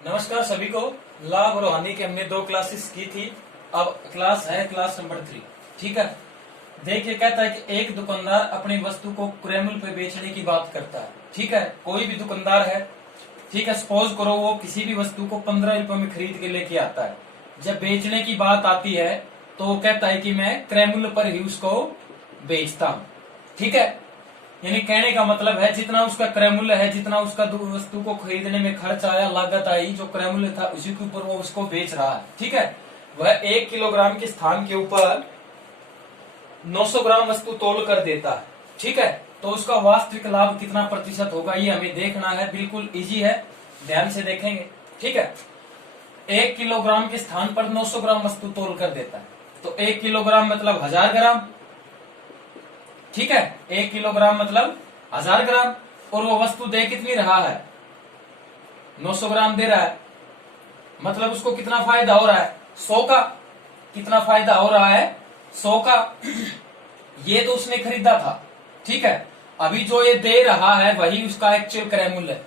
नमस्कार सभी को। लाभ और हानि की हमने 2 क्लासेस की थी। अब क्लास नंबर 3। ठीक है, देखिए कहता है कि एक दुकानदार अपनी वस्तु को क्रय मूल्य पे बेचने की बात करता है। ठीक है, कोई भी दुकानदार है, ठीक है, सपोज करो वो किसी भी वस्तु को 15 रुपए में खरीद के लेके आता है। जब बेचने की बात आती है तो वो कहता है कि मैं क्रय मूल्य पर ही उसको बेचता हूँ। ठीक है, यानी कहने का मतलब है जितना उसका क्रय मूल्य है, जितना उसका वस्तु को खरीदने में खर्च आया, लागत आई, जो क्रय मूल्य था उसी के ऊपर वो उसको बेच रहा है। ठीक है, वह 1 किलोग्राम के स्थान के ऊपर 900 ग्राम वस्तु तोल कर देता है। ठीक है, तो उसका वास्तविक लाभ कितना प्रतिशत होगा ये हमें देखना है। बिल्कुल इजी है, ध्यान से देखेंगे। ठीक है, 1 किलोग्राम के स्थान पर 900 ग्राम वस्तु तोल कर देता है, तो 1 किलोग्राम मतलब 1000 ग्राम। ठीक है, 1 किलोग्राम मतलब 1000 ग्राम, और वो वस्तु दे कितनी रहा है, 900 ग्राम दे रहा है, मतलब उसको कितना फायदा हो रहा है, 100 का। कितना फायदा हो रहा है, 100 का। ये तो उसने खरीदा था। ठीक है, अभी जो ये दे रहा है वही उसका एक्चुअल क्रय मूल्य है।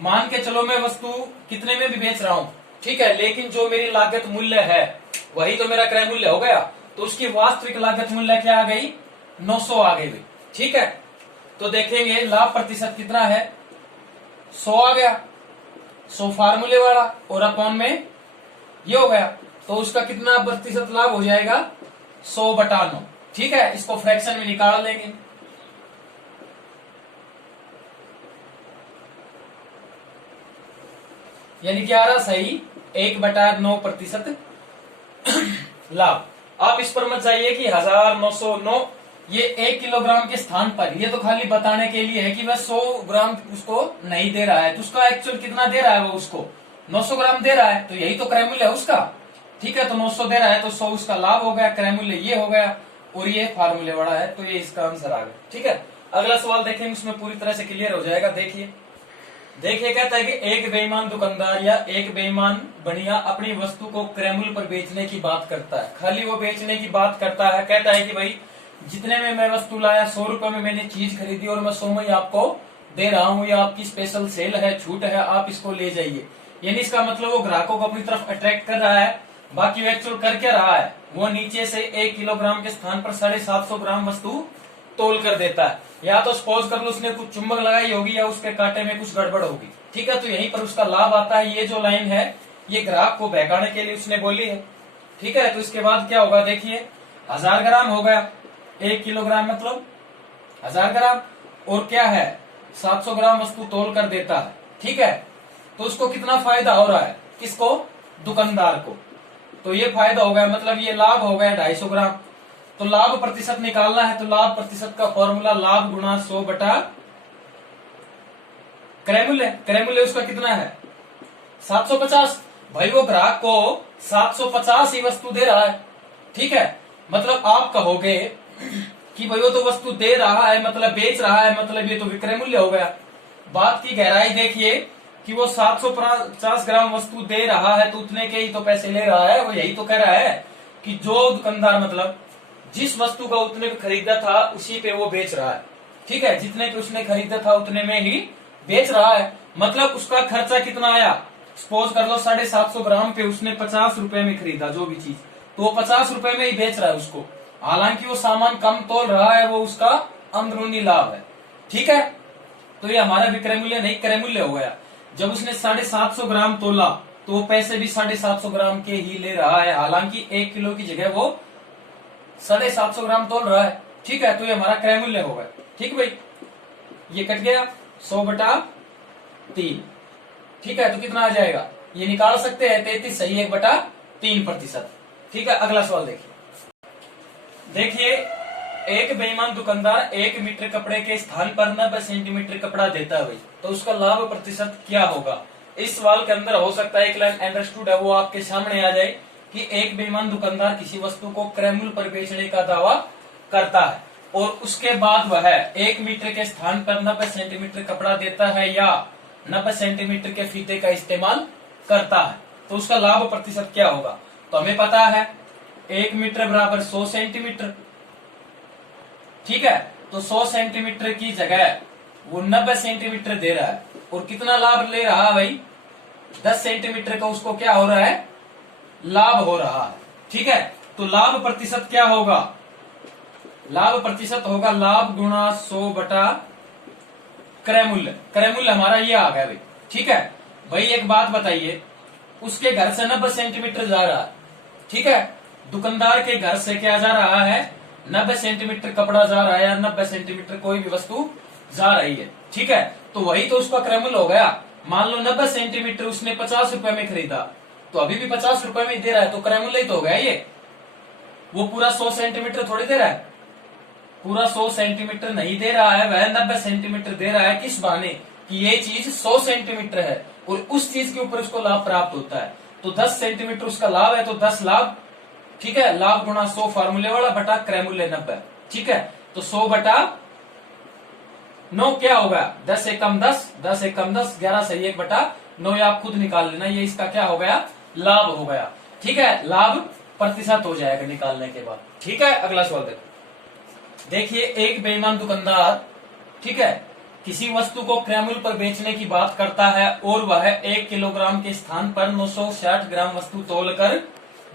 मान के चलो मैं वस्तु कितने में भी बेच रहा हूं, ठीक है, लेकिन जो मेरी लागत मूल्य है वही तो मेरा क्रय मूल्य हो गया, तो उसकी वास्तविक लागत मूल्य क्या आ गई, 900 आ गई। ठीक है, तो देखेंगे लाभ प्रतिशत कितना है, 100 आ गया, 100 फार्मूले वाला, और अपॉन में ये हो गया, तो उसका कितना प्रतिशत लाभ हो जाएगा, 100/9। ठीक है, इसको फ्रैक्शन में निकाल लेंगे। यानी क्या आ रहा सही, 1/9% लाभ। आप इस पर मत जाइए कि 1909, ये 1 किलोग्राम के स्थान पर, ये तो खाली बताने के लिए है कि वह 100 ग्राम उसको नहीं दे रहा है, तो उसका एक्चुअल कितना दे रहा है, वो उसको 900 ग्राम दे रहा है, तो यही तो क्रय मूल्य है उसका। ठीक है, तो 900 दे रहा है तो 100 उसका लाभ हो गया, क्रय मूल्य ये हो गया, और ये फार्मूले वाला है, तो ये इसका आंसर आ गया। ठीक है, अगला सवाल देखेंगे, उसमें पूरी तरह से क्लियर हो जाएगा। देखिए कहता है कि एक बेईमान दुकानदार या एक बेईमान बनिया अपनी वस्तु को क्रय मूल्य पर बेचने की बात करता है। खाली वो बेचने की बात करता है, कहता है कि भाई जितने में मैं वस्तु लाया, 100 रुपए में मैंने चीज खरीदी और मैं 100 में ही आपको दे रहा हूँ, या आपकी स्पेशल सेल है, छूट है, आप इसको ले जाइए। यानी इसका मतलब वो ग्राहकों को अपनी तरफ अट्रैक्ट कर रहा है। बाकी वो एक्चुअल कर क्या रहा है, वो नीचे से 1 किलोग्राम के स्थान पर 750 ग्राम वस्तु तोल कर देता है। या तो सपोज कर लो उसने कुछ चुंबक लगाई होगी या उसके कांटे में कुछ गड़बड़ होगी। ठीक है, तो यहीं पर उसका लाभ आता है। ये जो लाइन है ये ग्राहक को बहकाने के लिए उसने बोली है। ठीक है, तो इसके बाद क्या होगा, देखिए 1000 ग्राम हो गया, 1 किलोग्राम मतलब 1000 ग्राम, और क्या है 700 ग्राम वस्तु तोल कर देता है। ठीक है, तो उसको कितना फायदा हो रहा है, किसको, दुकानदार को। तो ये फायदा हो गया, मतलब ये लाभ हो गया 250 ग्राम। तो लाभ प्रतिशत निकालना है, तो लाभ प्रतिशत का फॉर्मूला लाभ गुणा 100 बटा क्रय मूल्य। क्रय मूल्य उसका कितना है, 750। भाई वो ग्राहक को 750 ही वस्तु दे रहा है। ठीक है, मतलब आप कहोगे कि भाई वो तो वस्तु दे रहा है मतलब बेच रहा है, मतलब ये तो विक्रय मूल्य हो गया। बात की गहराई देखिए कि वो 750 ग्राम वस्तु दे रहा है तो उतने के ही तो पैसे ले रहा है। वो यही तो कह रहा है कि जो दुकानदार मतलब जिस वस्तु का उतने पे खरीदा था उसी पे वो बेच रहा है। ठीक है, जितने पे उसने खरीदा था उतने में ही बेच रहा है, मतलब उसका खर्चा कितना आया, सपोज कर लो 750 ग्राम पे उसने 50 रुपए में खरीदा जो भी चीज, तो वो 50 रुपए में ही बेच रहा है उसको। हालांकि वो सामान कम तोल रहा है, वो उसका अंदरूनी लाभ है। ठीक है, तो ये हमारा विक्रय मूल्य नहीं क्रय मूल्य हो गया। जब उसने 750 ग्राम तोला तो वो पैसे भी 750 ग्राम के ही ले रहा है, हालांकि 1 किलो की जगह वो 750 ग्राम तोल रहा है। ठीक है, तो ये हमारा क्रय मूल्य हो गया। ठीक भाई, ये कट गया 100/3। ठीक है, तो कितना आ जाएगा, ये निकाल सकते हैं 33 सही 1/3%। ठीक है, अगला सवाल देखिए एक बेईमान दुकानदार 1 मीटर कपड़े के स्थान पर 90 सेंटीमीटर कपड़ा देता है भाई, तो उसका लाभ प्रतिशत क्या होगा। इस सवाल के अंदर हो सकता है एक लाइन अंडरस्टूड है वो आपके सामने आ जाए कि एक बेईमान दुकानदार किसी वस्तु को क्रय मूल्य पर बेचने का दावा करता है और उसके बाद वह 1 मीटर के स्थान पर 90 सेंटीमीटर कपड़ा देता है या 90 सेंटीमीटर के फीते का इस्तेमाल करता है, तो उसका लाभ प्रतिशत क्या होगा। तो हमें पता है 1 मीटर बराबर 100 सेंटीमीटर। ठीक है, तो 100 सेंटीमीटर की जगह वो 90 सेंटीमीटर दे रहा है, और कितना लाभ ले रहा है भाई, 10 सेंटीमीटर का उसको क्या हो रहा है, लाभ हो रहा है। ठीक है, तो लाभ प्रतिशत क्या होगा, लाभ प्रतिशत होगा लाभ गुणा 100 बटा क्रय मूल्य। क्रय मूल्य हमारा ये आ गया भाई। ठीक है भाई, एक बात बताइए, उसके घर से 90 सेंटीमीटर जा रहा है। ठीक है, दुकानदार के घर से क्या जा रहा है, 90 सेंटीमीटर कपड़ा जा रहा है या 90 सेंटीमीटर कोई भी वस्तु जा रही है। ठीक है, तो वही तो उसका क्रय मूल्य हो गया। मान लो 90 सेंटीमीटर उसने 50 रुपए में खरीदा, तो अभी भी 50 रुपए में दे रहा है, तो क्रय मूल्य ही तो हो गया ये। वो पूरा 100 सेंटीमीटर थोड़ी दे रहा है, पूरा 100 सेंटीमीटर नहीं दे रहा है, वह 90 सेंटीमीटर दे रहा है। किस बहाने कि ये चीज 100 सेंटीमीटर है और उस चीज के ऊपर उसको लाभ प्राप्त होता है। तो 10 सेंटीमीटर उसका लाभ है, तो 10 लाभ। ठीक है, लाभ गुणा 100 फार्मूले वाला बटा क्रय मूल्य 90। ठीक है, तो 100 बटा 9 क्या होगा, 10 से कम 10, 10 से कम 10, 11 से 1 बटा 9। ये आप खुद निकाल लेना, ये इसका क्या हो गया, लाभ हो गया। ठीक है, लाभ प्रतिशत हो जाएगा निकालने के बाद। ठीक है, अगला सवाल देखो। देखिए, एक बेईमान दुकानदार, ठीक है, किसी वस्तु को क्रय मूल्य पर बेचने की बात करता है और वह 1 किलोग्राम के स्थान पर 960 ग्राम वस्तु तोल कर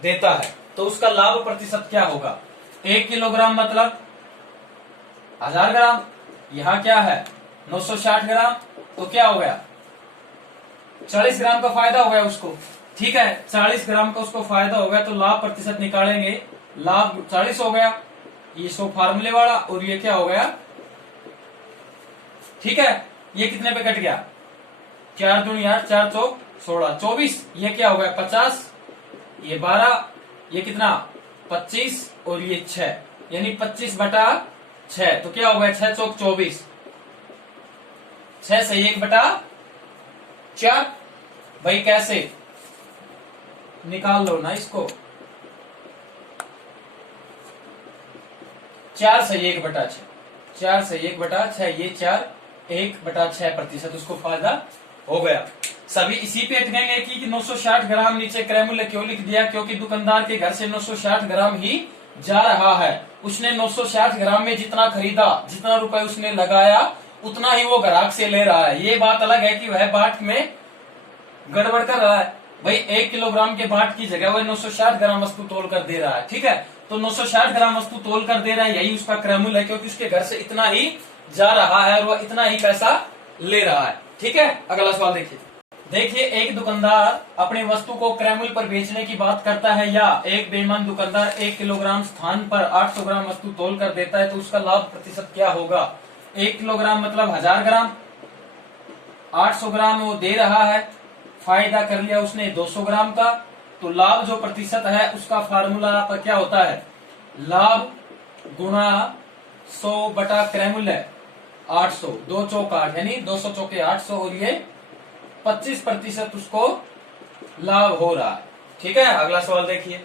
देता है, तो उसका लाभ प्रतिशत क्या होगा। 1 किलोग्राम मतलब 1000 ग्राम, यहाँ क्या है 960 ग्राम, तो क्या हो गया 40 ग्राम का फायदा हो गया उसको। ठीक है, 40 ग्राम का उसको फायदा हो गया, तो लाभ प्रतिशत निकालेंगे, लाभ 40 हो गया, ये 100 फार्मूले वाला, और ये क्या हो गया। ठीक है, ये कितने पे कट गया, 4 दूनी 8, 4 चौक 16, 24, ये क्या हो गया 50, ये 12, ये कितना 25 और ये 6, यानी 25 बटा 6, तो क्या हो गया 6 चौक 24, 6 से 1 बटा 4। भाई कैसे निकाल लो ना इसको, 4 से 1 बटा 6, 4 से 1 बटा 6, ये 4 1 बटा 6 प्रतिशत उसको फायदा हो गया। सभी इसी पे अटकेंगे कि 960 ग्राम नीचे क्रय मूल्य क्यों लिख दिया, क्योंकि दुकानदार के घर से 960 ग्राम ही जा रहा है। उसने 960 ग्राम में जितना खरीदा, जितना रुपए उसने लगाया, उतना ही वो ग्राहक से ले रहा है। ये बात अलग है कि वह बाट में गड़बड़ कर रहा है। भाई 1 किलोग्राम के बाट की जगह वह 960 ग्राम वस्तु तोल कर दे रहा है। ठीक है, तो 960 ग्राम वस्तु तोल कर दे रहा है, यही उसका क्रय मूल्य है, क्योंकि उसके घर से इतना ही जा रहा है और वह इतना ही पैसा ले रहा है। ठीक है, अगला सवाल देखिए। देखिए, एक दुकानदार अपनी वस्तु को क्रय मूल्य पर बेचने की बात करता है, या एक बेईमान दुकानदार 1 किलोग्राम स्थान पर 800 ग्राम वस्तु तोल कर देता है, तो उसका लाभ प्रतिशत क्या होगा। 1 किलोग्राम मतलब 1000 ग्राम, 800 ग्राम वो दे रहा है, फायदा कर लिया उसने 200 ग्राम का, तो लाभ जो प्रतिशत है उसका फार्मूला पर क्या होता है, लाभ गुणा 100 बटा क्रय मूल्य 800, 2 चौक 8, यानी 200 चौके 800, और ये 25% उसको लाभ हो रहा है। ठीक है, अगला सवाल देखिए।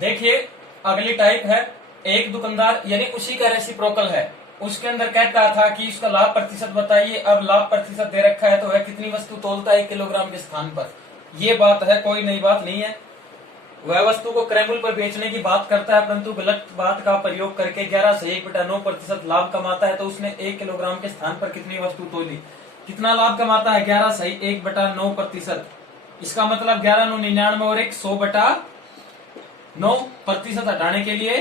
देखिए, अगली टाइप है, एक दुकानदार, यानी उसी का रेसिप्रोकल है, उसके अंदर कहता था कि इसका लाभ प्रतिशत बताइए। अब लाभ प्रतिशत दे रखा है, तो वह कितनी वस्तु तोलता है 1 किलोग्राम के स्थान पर। ये बात है, कोई नई बात नहीं है। वह वस्तु को क्रय मूल्य पर बेचने की बात करता है, परंतु गलत बात का प्रयोग करके 11 से 1 बटा 9% लाभ कमाता है। तो उसने 1 किलोग्राम के स्थान पर कितनी वस्तु तोली, कितना लाभ कमाता है, 11 से 1 बटा 9%। इसका मतलब 11 9 99 और 100 बटा 9% हटाने के लिए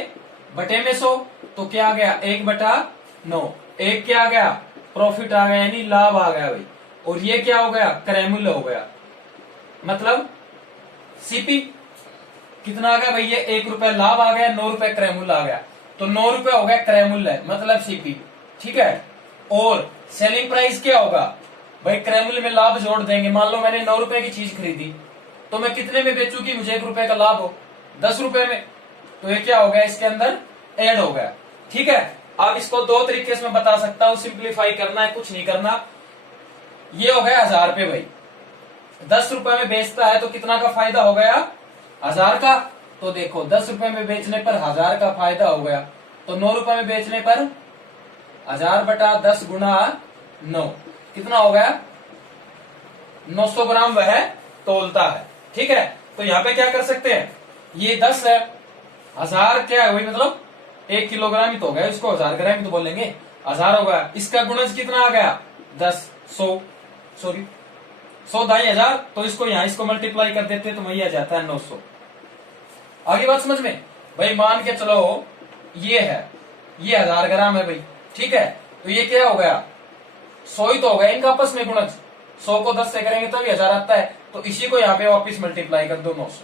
बटे में 100, तो क्या आ गया 1 बटा 9, 1 क्या आ गया प्रॉफिट आ गया, यानी लाभ आ गया भाई। और ये क्या हो गया, क्रय मूल्य हो गया, मतलब सीपी कितना आ गया भाई, ये 1 रुपए लाभ आ गया, 9 रुपए क्रय मूल्य आ गया, तो 9 रुपए हो गया क्रय मूल्य, मतलब सीपी। ठीक है, और सेलिंग प्राइस क्या होगा भाई, क्रय मूल्य में लाभ जोड़ देंगे। मान लो मैंने 9 रुपए की चीज खरीदी, तो मैं कितने में बेचू कि मुझे 1 रुपए का लाभ हो, 10 रुपए में, तो ये क्या हो गया, इसके अंदर ऐड हो गया। ठीक है, अब इसको 2 तरीके से मैं बता सकता हूं, सिंप्लीफाई करना है, कुछ नहीं करना। ये हो गया 1000 रुपए भाई, 10 रुपए में बेचता है, तो कितना का फायदा हो गया 1000 का। तो देखो 10 रुपए में बेचने पर 1000 का फायदा हो गया, तो 9 रुपए में बेचने पर 1000 बटा 10 गुणा 9 कितना हो गया 900 ग्राम वह तोलता है। ठीक है, तो यहाँ पे क्या कर सकते हैं, ये 10 है, 1000 क्या है वही, मतलब 1 किलोग्राम ही तो हो गया, इसको 1000 ग्राम ही तो बोलेंगे, 1000 हो गया। इसका गुणज कितना आ गया 10, 100, सॉरी 100 2500, तो इसको यहाँ इसको मल्टीप्लाई कर देते तो वही आ जाता है 900। आगे बात समझ में भाई। मान के चलो ये है, ये 1000 ग्राम है भाई, ठीक है। तो ये क्या हो गया, 100 ही तो हो गया इनका आपस में गुणज। 100 को 10 से करेंगे तभी 1000 आता है, तो इसी को यहाँ पे वापिस मल्टीप्लाई कर दो 900।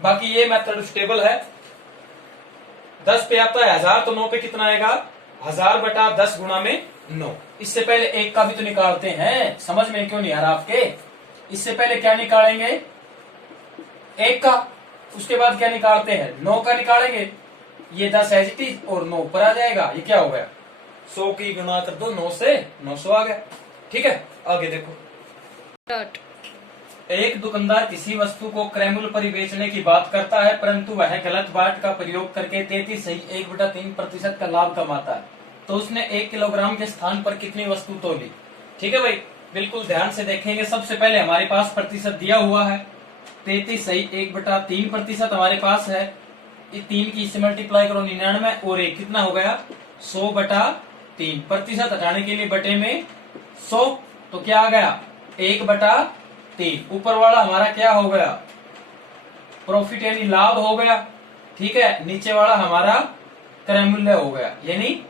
बाकी ये मेथड स्टेबल है। 10 पे आता है 1000, तो 9 पे कितना आएगा, 1000 बटा 10 गुणा में 9। इससे पहले एक का भी तो निकालते हैं, समझ में क्यों नहीं आ रहा आपके। इससे पहले क्या निकालेंगे, एक का, उसके बाद क्या निकालते हैं, 9 का निकालेंगे। ये 10 एज इट इज और 9 ऊपर आ जाएगा। ये क्या हो गया, 100 की गुणा कर दो 9 से, 900 आ गया। ठीक है, आगे देखो। एक दुकानदार किसी वस्तु को क्रय मूल्य पर बेचने की बात करता है, परंतु वह गलत बाट का प्रयोग करके 33.1/3% का लाभ कमाता है। तो उसने 1 किलोग्राम के स्थान पर कितनी वस्तु तोली। ठीक है भाई, बिल्कुल ध्यान से देखेंगे। सबसे पहले हमारे पास प्रतिशत दिया हुआ है, 33.1/3% हमारे पास है। 3 की इससे मल्टीप्लाई करो 99, और 1 कितना हो गया, 100/3। प्रतिशत हटाने के लिए बटे में 100, तो क्या आ गया, 1/3। ऊपर वाला हमारा क्या हो गया, प्रॉफिट यानी लाभ हो गया। ठीक है, नीचे वाला हमारा क्रय मूल्य हो गया, यानी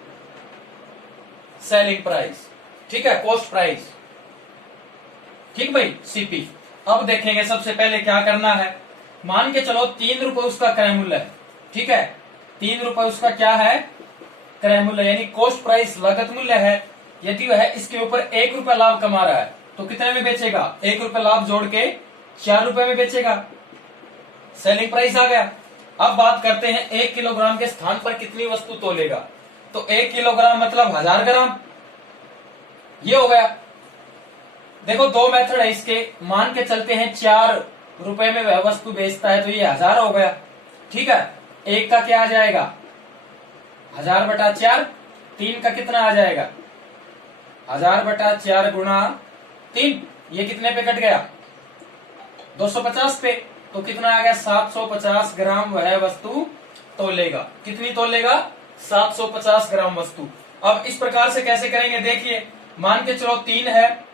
सेलिंग प्राइस। ठीक है, कॉस्ट प्राइस। ठीक भाई, सीपी। अब देखेंगे सबसे पहले क्या करना है। मान के चलो 3 रुपए उसका क्रय मूल्य है। ठीक है, 3 रुपए उसका क्या है, क्रय मूल्य यानी कॉस्ट प्राइस, लागत मूल्य है। यदि वह इसके ऊपर 1 रुपया लाभ कमा रहा है तो कितने में बेचेगा, 1 रुपया लाभ जोड़ के 4 रुपए में बेचेगा। सेलिंग प्राइस आ गया। अब बात करते हैं 1 किलोग्राम के स्थान पर कितनी वस्तु तोलेगा। तो 1 किलोग्राम मतलब 1000 ग्राम, ये हो गया। देखो 2 मेथड है इसके। मान के चलते हैं 4 रुपए में वह वस्तु बेचता है, तो ये 1000 हो गया। ठीक है, 1 का क्या आ जाएगा, 1000/4। 3 का कितना आ जाएगा, 1000/4 गुणा 3। ये कितने पे कट गया, 250 पे। तो कितना आ गया, 750 ग्राम वह वस्तु तोलेगा। कितनी तोलेगा, 750 ग्राम वस्तु। अब इस प्रकार से कैसे करेंगे, देखिए। मान के चलो 3 है,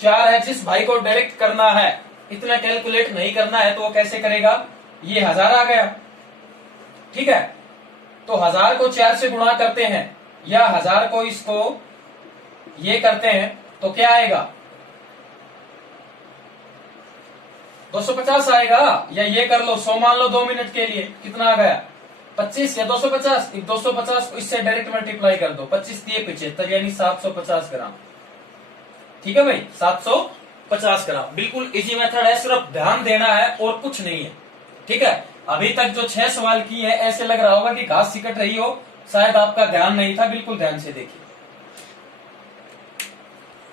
4 है। जिस भाई को डायरेक्ट करना है, इतना कैलकुलेट नहीं करना है, तो वो कैसे करेगा, ये 1000 आ गया। ठीक है, तो 1000 को 4 से गुणा करते हैं, या 1000 को इसको ये करते हैं, तो क्या आएगा, 250 आएगा। या ये कर लो, 100 मान लो 2 मिनट के लिए, कितना आ गया, 25 या 250। 250 को इससे डायरेक्ट मल्टीप्लाई कर दो, 25 दिए 75, यानी 750 ग्राम। ठीक है भाई, 750 ग्राम। बिल्कुल इजी मेथड है, सिर्फ ध्यान देना है और कुछ नहीं है। ठीक है, अभी तक जो 6 सवाल किए हैं, ऐसे लग रहा होगा कि घास सिकट रही हो, शायद आपका ध्यान नहीं था। बिल्कुल ध्यान से देखिए।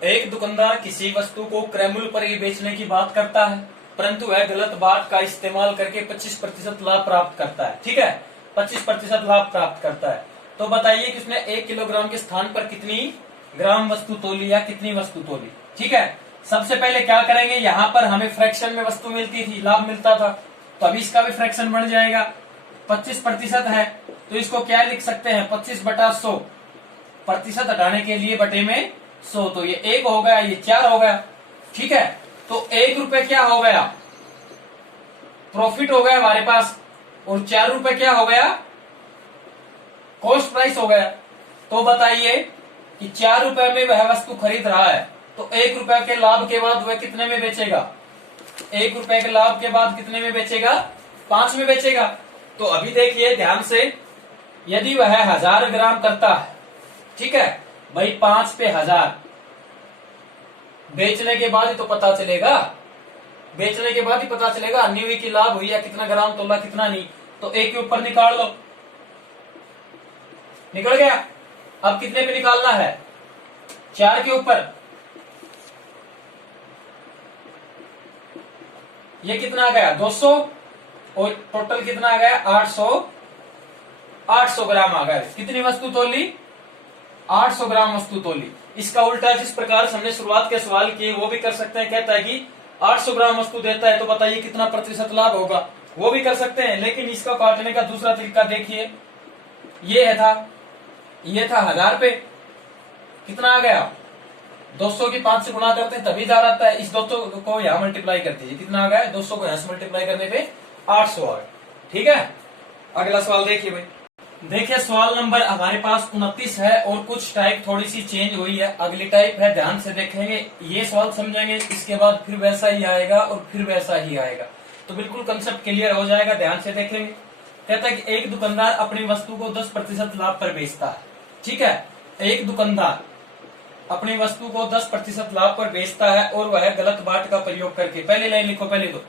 एक दुकानदार किसी वस्तु को क्रय मूल्य पर ही बेचने की बात करता है, परंतु वह गलत बाट का इस्तेमाल करके 25% लाभ प्राप्त करता है। ठीक है, 25% लाभ प्राप्त करता है। तो बताइए कि उसने 1 किलोग्राम के स्थान पर कितनी ग्राम वस्तु तोली या कितनी वस्तु तोली। ठीक है, सबसे पहले क्या करेंगे, यहाँ पर हमें फ्रैक्शन में वस्तु मिलती थी, लाभ मिलता था, तो अभी इसका भी फ्रैक्शन बन जाएगा। 25% है, तो इसको क्या लिख सकते हैं, 25/100। प्रतिशत हटाने के लिए बटे में 100, तो ये 1 हो गया, ये 4 हो गया। ठीक है, तो 1 रुपए क्या हो गया, प्रॉफिट हो गया हमारे पास, और 4 रुपए क्या हो गया, कॉस्ट प्राइस हो गया। तो बताइए कि 4 रुपए में वह वस्तु खरीद रहा है, तो 1 रुपए के लाभ के बाद वह कितने में बेचेगा, 1 रुपए के लाभ के बाद कितने में बेचेगा, 5 में बेचेगा। तो अभी देखिए ध्यान से, यदि वह 1000 ग्राम करता है, ठीक है भाई, 5 पे 1000, बेचने के बाद ही तो पता चलेगा, बेचने के बाद ही पता चलेगा अन्य हुई की लाभ हुई या कितना ग्राम तोला कितना नहीं। तो 1 के ऊपर निकाल लो, निकल गया। अब कितने पे निकालना है, 4 के ऊपर, ये कितना आ गया 200, और टोटल कितना आ गया 800 ग्राम आ गया। कितनी वस्तु तोली, 800 ग्राम वस्तु तोली। इसका उल्टा जिस प्रकार से हमने शुरुआत के सवाल किए वो भी कर सकते हैं। कहता है कि 800 ग्राम वस्तु देता है, तो बताइए कितना प्रतिशत लाभ होगा, वो भी कर सकते हैं। लेकिन इसका काटने का दूसरा तरीका देखिए, ये था 1000 पे, कितना आ गया 200 की 5 से गुणा करते हैं तभी 1000 आता है। इस 200 को यहाँ मल्टीप्लाई कर दीजिए, कितना आ गया, 200 को यहाँ से मल्टीप्लाई करने पे 800 आ गया। ठीक है, अगला सवाल देखिए भाई। देखिए सवाल नंबर हमारे पास 29 है और कुछ टाइप थोड़ी सी चेंज हुई है। अगली टाइप है, ध्यान से देखेंगे, ये सवाल समझेंगे, इसके बाद फिर वैसा ही आएगा और फिर वैसा ही आएगा, तो बिल्कुल कंसेप्ट क्लियर हो जाएगा। ध्यान से देखेंगे। कहता है कि एक दुकानदार अपनी वस्तु को 10% लाभ पर बेचता है। ठीक है, एक दुकानदार अपनी वस्तु को 10% लाभ पर बेचता है और वह गलत बाट का प्रयोग करके, पहले लाइन लिखो, पहले तो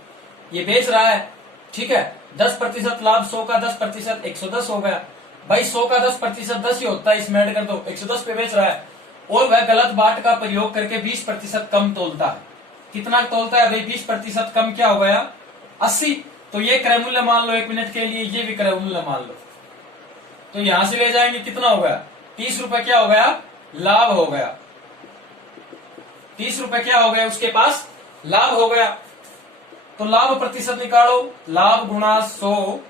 ये बेच रहा है। ठीक है, 10% लाभ, 100 का 10% 110 हो गया भाई। 100 का 10% 10 ही होता है, इसमें ऐड कर दो, 110 पे बेच रहा है और वह गलत बाट का प्रयोग करके 20% कम तोलता है। कितना तोलता है भाई? 20% कम, क्या हो गया, 80। तो ये क्रय मूल्य मान लो 1 मिनट के लिए, ये भी क्रय मूल्य मान लो, तो यहां से ले जाएंगे, कितना हो गया, 30 रुपए क्या हो गया, लाभ हो गया। 30 रुपए क्या हो गया, उसके पास लाभ हो गया। तो लाभ प्रतिशत निकालो, लाभ गुणा 100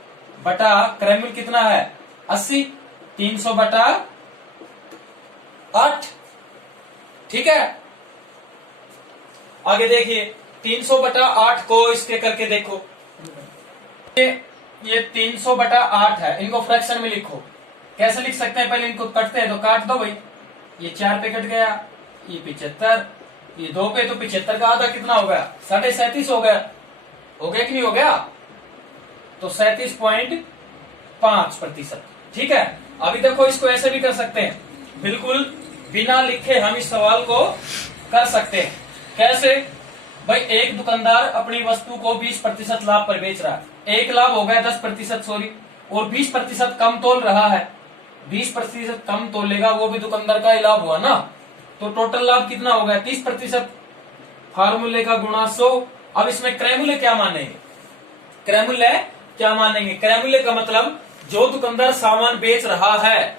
बटा क्रय मूल्य कितना है, 80, 300 बटा 8। ठीक है, आगे देखिए, 300 बटा 8 को इसके करके देखो, ये 300 बटा 8 है, इनको फ्रैक्शन में लिखो। कैसे लिख सकते हैं, पहले इनको कटते हैं तो काट दो भाई, ये 4 पे कट गया, ये 75, ये 2 पे, तो 75 का आधा कितना हो गया, 37.5 हो गया। हो गया कि नहीं हो गया, तो 37.5%। ठीक है, अभी देखो इसको ऐसे भी कर सकते हैं, बिल्कुल बिना लिखे हम इस सवाल को कर सकते हैं। कैसे भाई, एक दुकानदार अपनी वस्तु को 20% लाभ पर बेच रहा है, एक लाभ हो गया 10% सॉरी, और 20% कम तोल रहा है, 20% कम तोलेगा, वो भी दुकानदार का ही लाभ हुआ ना, तो टोटल लाभ कितना हो गया, 30%। फार्मूले का गुणा 100। अब इसमें क्रय मूल्य क्या मानेंगे, क्रय मूल्य क्या मानेंगे, क्रय मूल्य का मतलब जो दुकानदार सामान बेच रहा है,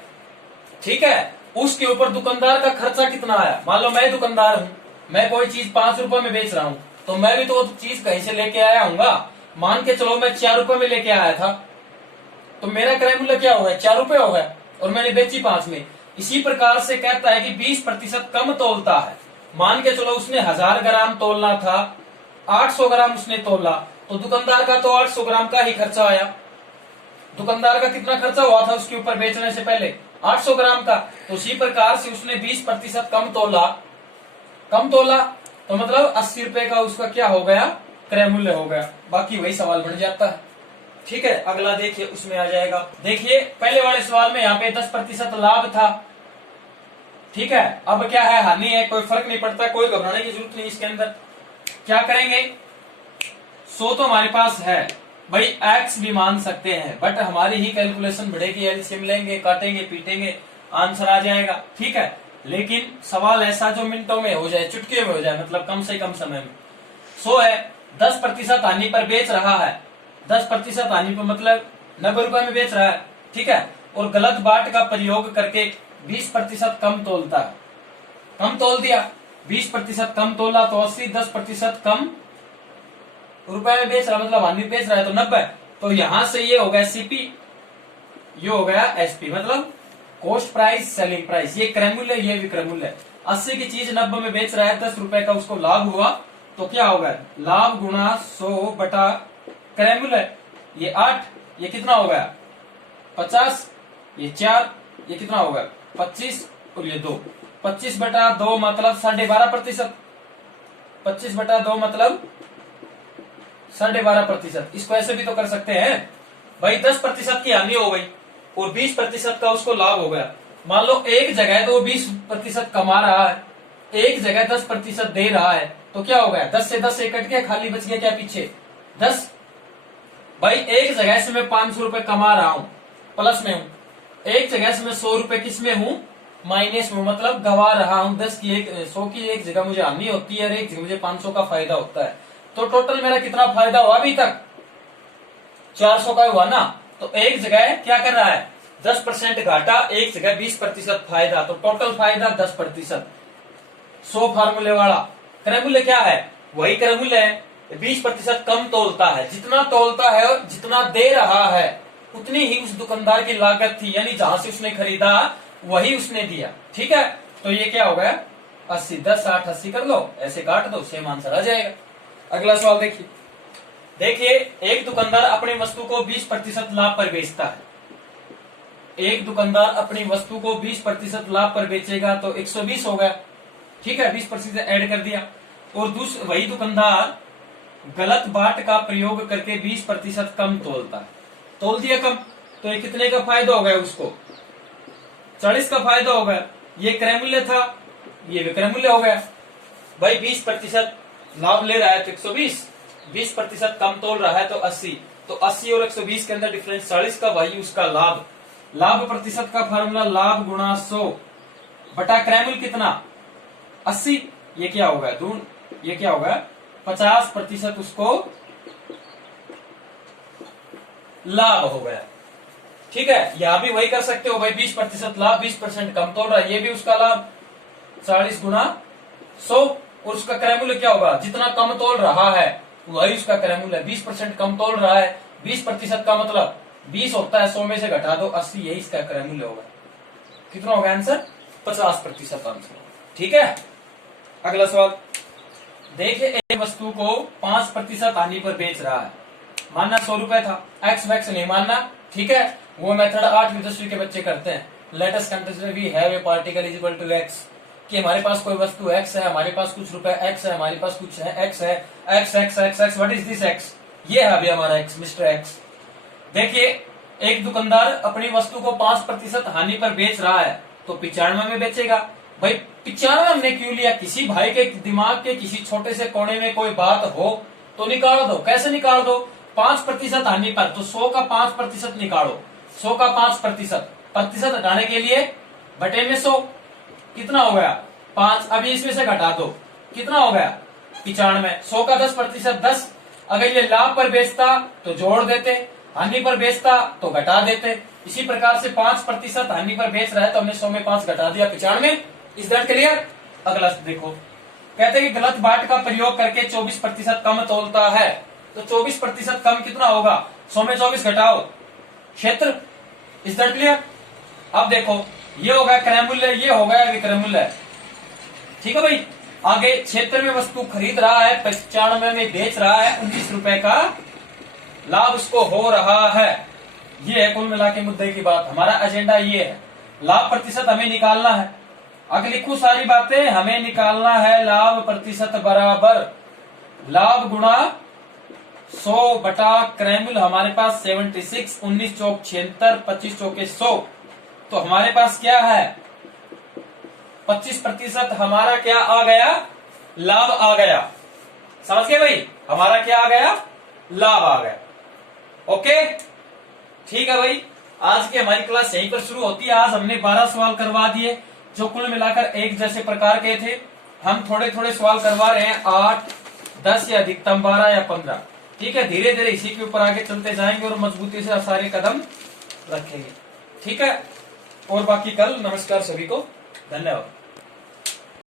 ठीक है, उसके ऊपर दुकानदार का खर्चा कितना आया। मान लो मैं दुकानदार हूं, मैं कोई चीज 5 रुपए में बेच रहा हूं, तो मैं भी तो चीज कहीं से लेके आया हूंगा। मान के चलो मैं 4 रुपए में लेके आया था, तो मेरा क्रय मूल्य क्या हो गया, 4 रुपए हो गया, और मैंने बेची 5 में। इसी प्रकार से कहता है कि 20% कम तोलता है। मान के चलो उसने 1000 ग्राम तोलना था, 800 ग्राम उसने तोला, तो दुकानदार का तो 800 ग्राम का ही खर्चा आया। दुकानदार का कितना खर्चा हुआ था उसके ऊपर बेचने से पहले, 800 ग्राम का। तो उसी प्रकार से उसने 20% कम तोला, तो मतलब 80 रुपए का उसका क्या हो गया, क्रय मूल्य हो गया। बाकी वही सवाल बन जाता है। ठीक है, अगला देखिए, उसमें आ जाएगा। देखिए पहले वाले सवाल में यहाँ पे 10% लाभ था, ठीक है, अब क्या है, हानि है, कोई फर्क नहीं पड़ता, कोई घबराने की जरूरत नहीं। इसके अंदर क्या करेंगे, 100 तो हमारे पास है भाई, एक्स भी मान सकते हैं, बट हमारी ही कैलकुलेशन बढ़ेगी, एलसीएम लेंगे, काटेंगे पीटेंगे, आंसर आ जाएगा। ठीक है, लेकिन सवाल ऐसा जो मिनटों में हो जाए, चुटकियों में हो जाए, मतलब कम से कम समय में। 100 है, 10% हानि पर बेच रहा है, 10% हानि पर मतलब 90 रुपए में बेच रहा है, ठीक है, और गलत बाट का प्रयोग करके 20% कम तोलता है। कम तोल दिया, 20% कम तोला तो 80, 10% कम रुपए में बेच रहा, मतलब हानि बेच रहा है तो 90। तो यहां से ये हो गया सीपी, ये हो गया एसपी, मतलब कॉस्ट प्राइस सेलिंग प्राइस, ये क्रय मूल्य, ये भी क्रय मूल्य। 80 की चीज 90 में बेच रहा है, 10 रुपए का उसको लाभ हुआ, तो क्या होगा, लाभ गुणा 100 बटा क्रय मूल्य, ये 8, ये कितना हो गया 50, ये 4, ये कितना हो गया 25, और ये 2, 25 बटा 2 मतलब 12.5%, 25 बटा 2 मतलब 12.5%। इसको ऐसे भी तो कर सकते हैं भाई, 10% की हानि हो गई और 20% का उसको लाभ हो गया। मान लो एक जगह तो वो 20% कमा रहा है, एक जगह 10% दे रहा है, तो क्या हो गया, 10 से 10 कट गया, खाली बच गया क्या पीछे 10। भाई एक जगह से मैं 500 रुपए कमा रहा हूं, प्लस में हूं, एक जगह से मैं 100 रुपए किस में हूं, माइनस में, मतलब गवा रहा हूं। 100 की एक जगह मुझे हानि होती है और एक जगह मुझे 500 का फायदा होता है, तो टोटल मेरा कितना फायदा हुआ अभी तक, 400 का हुआ ना। तो एक जगह क्या कर रहा है, 10% घाटा, एक जगह 20% फायदा, तो टोटल फायदा 10%। 100 फार्मूले वाला क्रय मूल्य क्या है, वही क्रय मूल्य है, 20% कम तोलता है, जितना तोलता है और जितना दे रहा है उतनी ही उस दुकानदार की लागत थी, यानी जहां से उसने खरीदा वही उसने दिया। ठीक है, तो ये क्या हो गया 80 10 60 80 कर लो, ऐसे काट दो, सेम आंसर आ जाएगा। अगला सवाल देखिए। देखिए एक दुकानदार अपनी वस्तु को 20% लाभ पर बेचता है। एक दुकानदार अपनी वस्तु को 20% लाभ पर बेचेगा तो 120 हो गया, ठीक है, 20% ऐड कर दिया। और वही दुकानदार गलत बाट का प्रयोग करके 20% कम तोलता है, तोल दिया कम, तो ये कितने का फायदा हो गया उसको? 40 का फायदा हो गया। ये क्रय मूल्य था, ये विक्रय मूल्य हो गया। भाई 20% लाभ ले रहा है तो 120, 20% कम तोल रहा है तो 80, तो 80 और 120 के अंदर डिफरेंस 40 का, भाई उसका लाभ। लाभ प्रतिशत का फार्मूला लाभ गुणा 100 बटा क्रय मूल्य कितना 80, ये क्या होगा दून, ये क्या होगा 50% उसको लाभ हो गया, ठीक है। यहां भी वही कर सकते हो भाई, 20% लाभ, 20% कम तोल रहा है, ये भी उसका लाभ 40 गुणा 100, और उसका क्रय मूल्य क्या होगा, जितना कम तोल रहा है वही उसका क्रय मूल्य है। 20% कम तोल रहा है, 20% का मतलब 20 होता है, 100 में से घटा दो 80, यही इसका क्रय मूल्य होगा। कितना होगा आंसर? 50% आंसर, ठीक है। अगला सवाल देखिए, एक वस्तु को 5% हानि पर बेच रहा है, मानना 100 रुपए था, एक्स वैक्स नहीं मानना, ठीक है। वो मेथड 8वीं 10वीं के बच्चे करते हैं। Let us consider we have a particle is equal to X, कि हमारे पास कोई वस्तु एक्स है, हमारे पास कुछ रुपए एक्स है, हमारे पास कुछ है एक्स है, x x x x, what is this x, ये है अभी हमारा एक्स, मिस्टर एक्स। देखिए एक दुकानदार अपनी वस्तु को 5% हानि पर बेच रहा है तो 95 में बेचेगा। भाई 95 हमने क्यों लिया? किसी भाई के दिमाग के किसी छोटे से कोने में कोई बात हो तो निकाल दो। कैसे निकाल दो? 5% हानि पर, तो 100 का 5% निकालो, 100 का 5%, प्रतिशत हटाने के लिए बटे में 100, कितना हो गया 5। अभी इसमें से घटा दो, कितना हो गया 95। 100 का 10% 10। अगर ये लाभ पर बेचता तो जोड़ देते, हानि पर बेचता तो घटा देते। इसी प्रकार से 5% हानि पर बेच रहा है तो हमने 100 में 5 घटा दिया, 95। Is that clear? अगला देखो, कहते हैं कि गलत बाट का प्रयोग करके 24% कम तोलता है, तो 24% कम कितना होगा? 100 में 24 घटाओ, क्षेत्र। Is that clear? अब देखो, ये होगा क्रय मूल्य, ये होगा विक्रय मूल्य, ठीक है भाई। आगे क्षेत्र में वस्तु खरीद रहा है, 95 में बेच रहा है, 19 रुपए का लाभ उसको हो रहा है। ये है कुल मिला के मुद्दे की बात। हमारा एजेंडा ये है, लाभ प्रतिशत हमें निकालना है। आगे लिखू सारी बातें, हमें निकालना है लाभ प्रतिशत बराबर लाभ गुणा 100 बटा क्रय मूल्य। हमारे पास 76, 19 चौक 76, 25 चौके 100, तो हमारे पास क्या है 25% हमारा क्या आ गया? लाभ आ गया। समझ गए भाई? हमारा क्या आ गया? लाभ आ गया। ओके, ठीक है भाई। आज की हमारी क्लास यहीं पर शुरू होती है। आज हमने 12 सवाल करवा दिए जो कुल मिलाकर एक जैसे प्रकार के थे। हम थोड़े थोड़े सवाल करवा रहे हैं, 8, 10 या अधिकतम 12 या 15, ठीक है। धीरे धीरे इसी के ऊपर आगे चलते जाएंगे और मजबूती से सारे कदम रखेंगे, ठीक है। और बाकी कल। नमस्कार सभी को, धन्यवाद।